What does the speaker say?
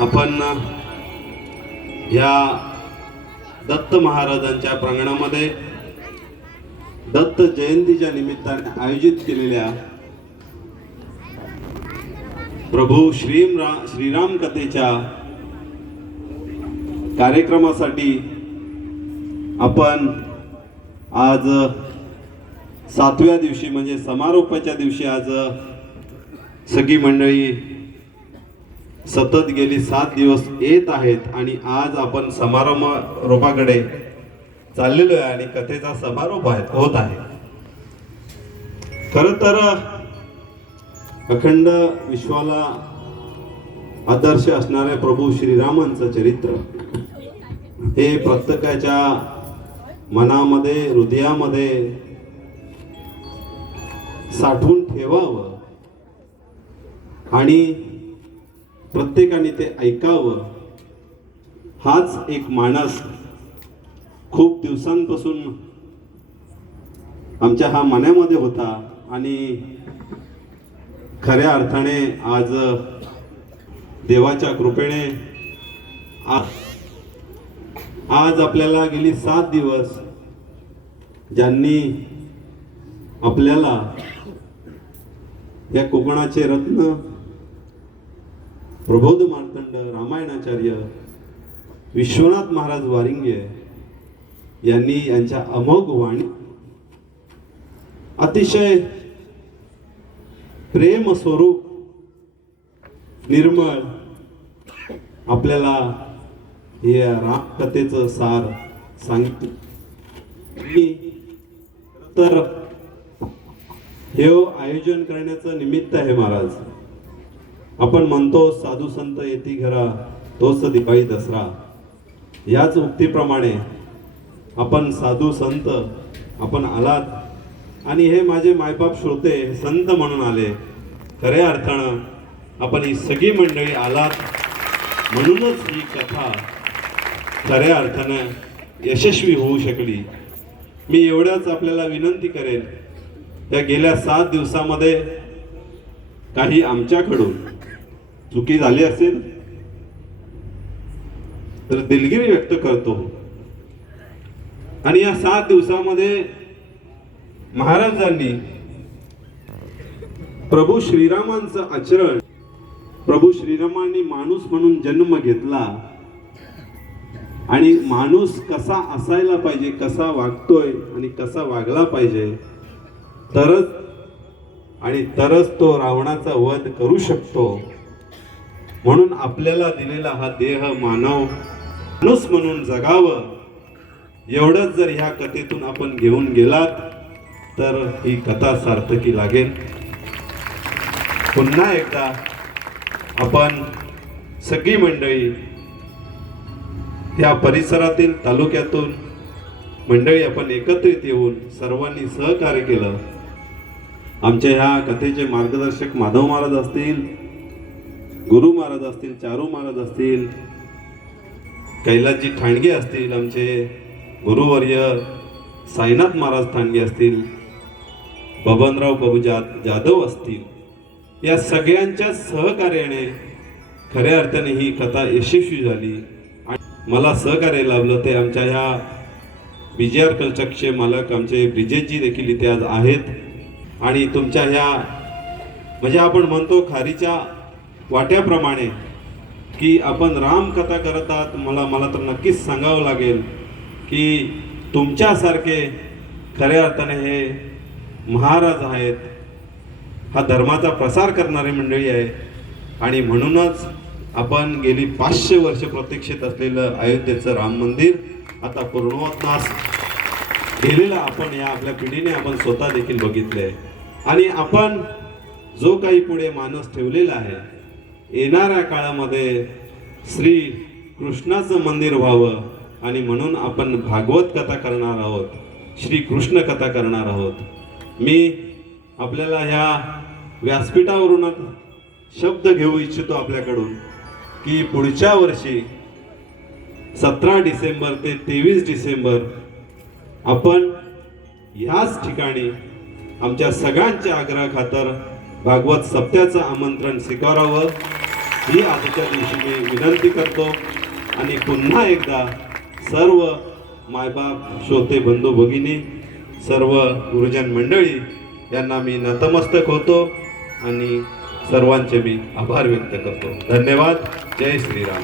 आपण या दत्त महाराजांच्या प्रांगणामध्ये दत्त जयंतीच्या निमित्ताने आयोजित केलेल्या प्रभू श्रीराम कथेच्या कार्यक्रमासाठी आपण आज 7व्या दिवशी म्हणजे समारोपाच्या दिवशी आज सगळी मंडळी सतत गेली 7 दिवस येत आहेत आणि आज आपण समारोपाकडे चाललेलो आहे आणि कथेचा समारोप होत आहे। खरं तर अखंड विश्वाला आदर्श असणाऱ्या प्रभू श्रीरामांचं चरित्र हे प्रत्येकाच्या मनामध्ये हृदयामध्ये साठवून ठेवावं आणि प्रत्येकाने ते ऐकावं हाच एक मानस खूप दिवसांपासून आमच्या हा मनामध्ये होता आणि खऱ्या अर्थाने आज देवाच्या कृपेने आज आपल्याला गेली 7 दिवस ज्यांनी आपल्याला या कोकणाचे रत्न प्रबोध मार्तंड रामायणाचार्य विश्वनाथ महाराज वारिंगे यांनी यांच्या अमोघ वाणी अतिशय प्रेम स्वरूप निर्मळ आपल्याला हे राम कथेचं सार सांगितले। तर हे आयोजन करण्याचं निमित्त आहे महाराज। आपण म्हणतो साधू संत येती घरा तोच दिवाळी दसरा, याच उक्तीप्रमाणे आपण साधू संत आपण आलात आणि हे माझे मायबाप श्रोते संत म्हणून आले। खऱ्या अर्थानं आपण ही सगळी मंडळी आलात म्हणूनच ही कथा खऱ्या अर्थानं यशस्वी होऊ शकली। मी एवढ्याच आपल्याला विनंती करेन, त्या गेल्या 7 दिवसामध्ये काही आमच्याकडून चुकी झाली असेल तर दिलगिरी व्यक्त करतो आणि या 7 दिवसामध्ये महाराजांनी प्रभू श्रीरामांचं आचरण, प्रभू श्रीरामांनी माणूस म्हणून जन्म घेतला आणि माणूस कसा असायला पाहिजे, कसा वागतोय आणि कसा वागला पाहिजे, तरच तो रावणाचा वध करू शकतो। म्हणून आपल्याला दिलेला हा देह माणूस म्हणून जगावं, एवढंच जर ह्या कथेतून आपण घेऊन गेलात तर ही कथा सार्थकी लागेल। पुन्हा एकदा आपण सगळी मंडळी या परिसरातील तालुक्यातून मंडळी आपण एकत्रित येऊन सर्वांनी सहकार्य केलं। आमच्या ह्या कथेचे मार्गदर्शक माधव महाराज असतील, गुरु महाराज असतील, चारू महाराज असतील, कैलासजी ठाणगे असतील, आमचे गुरुवर्य साईनाथ महाराज ठाणगे असतील, बबनराव बाबू जाधव असतील, या सगळ्यांच्या सहकार्याने खऱ्या अर्थाने ही कथा यशस्वी झाली। आणि मला सहकार्य लाभलं ते आमच्या ह्या BJR कल्चरचे मालक आमचे ब्रिजेशजी देखील इथे आज आहेत आणि तुमच्या ह्या म्हणजे आपण म्हणतो खारीच्या वाट्याप्रमाणे की आपण रामकथा करत आहात। मला तर नक्कीच सांगावं लागेल की तुमच्यासारखे खऱ्या अर्थाने हे महाराज आहेत, हा धर्माचा प्रसार करणारी मंडळी आहे आणि म्हणूनच आपण गेली 500 वर्ष प्रतीक्षित असलेलं अयोध्येचं राम मंदिर आता पूर्णत्वास गेलेलं आपण या आपल्या पिढीने आपण स्वतः देखील बघितले आणि आपण जो काही पुढे मानस ठेवलेला आहे, येणाऱ्या काळामध्ये श्री कृष्णाचं मंदिर व्हावं आणि म्हणून आपण भागवत कथा करणार आहोत, श्री कृष्ण कथा करणार आहोत। मी आपल्याला ह्या व्यासपीठावरून शब्द घेऊ इच्छितो आपल्याकडून की पुढच्या वर्षी 17 डिसेंबर ते 23 डिसेंबर आपण ह्याच ठिकाणी आमच्या सगळ्यांच्या आग्रहाखातर भागवत सप्त्याचं आमंत्रण स्वीकारावं ही आजच्या दिवशी मी विनंती करतो आणि पुन्हा एकदा सर्व मायबाप श्रोते बंधू भगिनी सर्व गुरुजन मंडळी यांना मी नतमस्तक होतो आणि सर्वांचे मी आभार व्यक्त करतो. धन्यवाद. जय श्रीराम.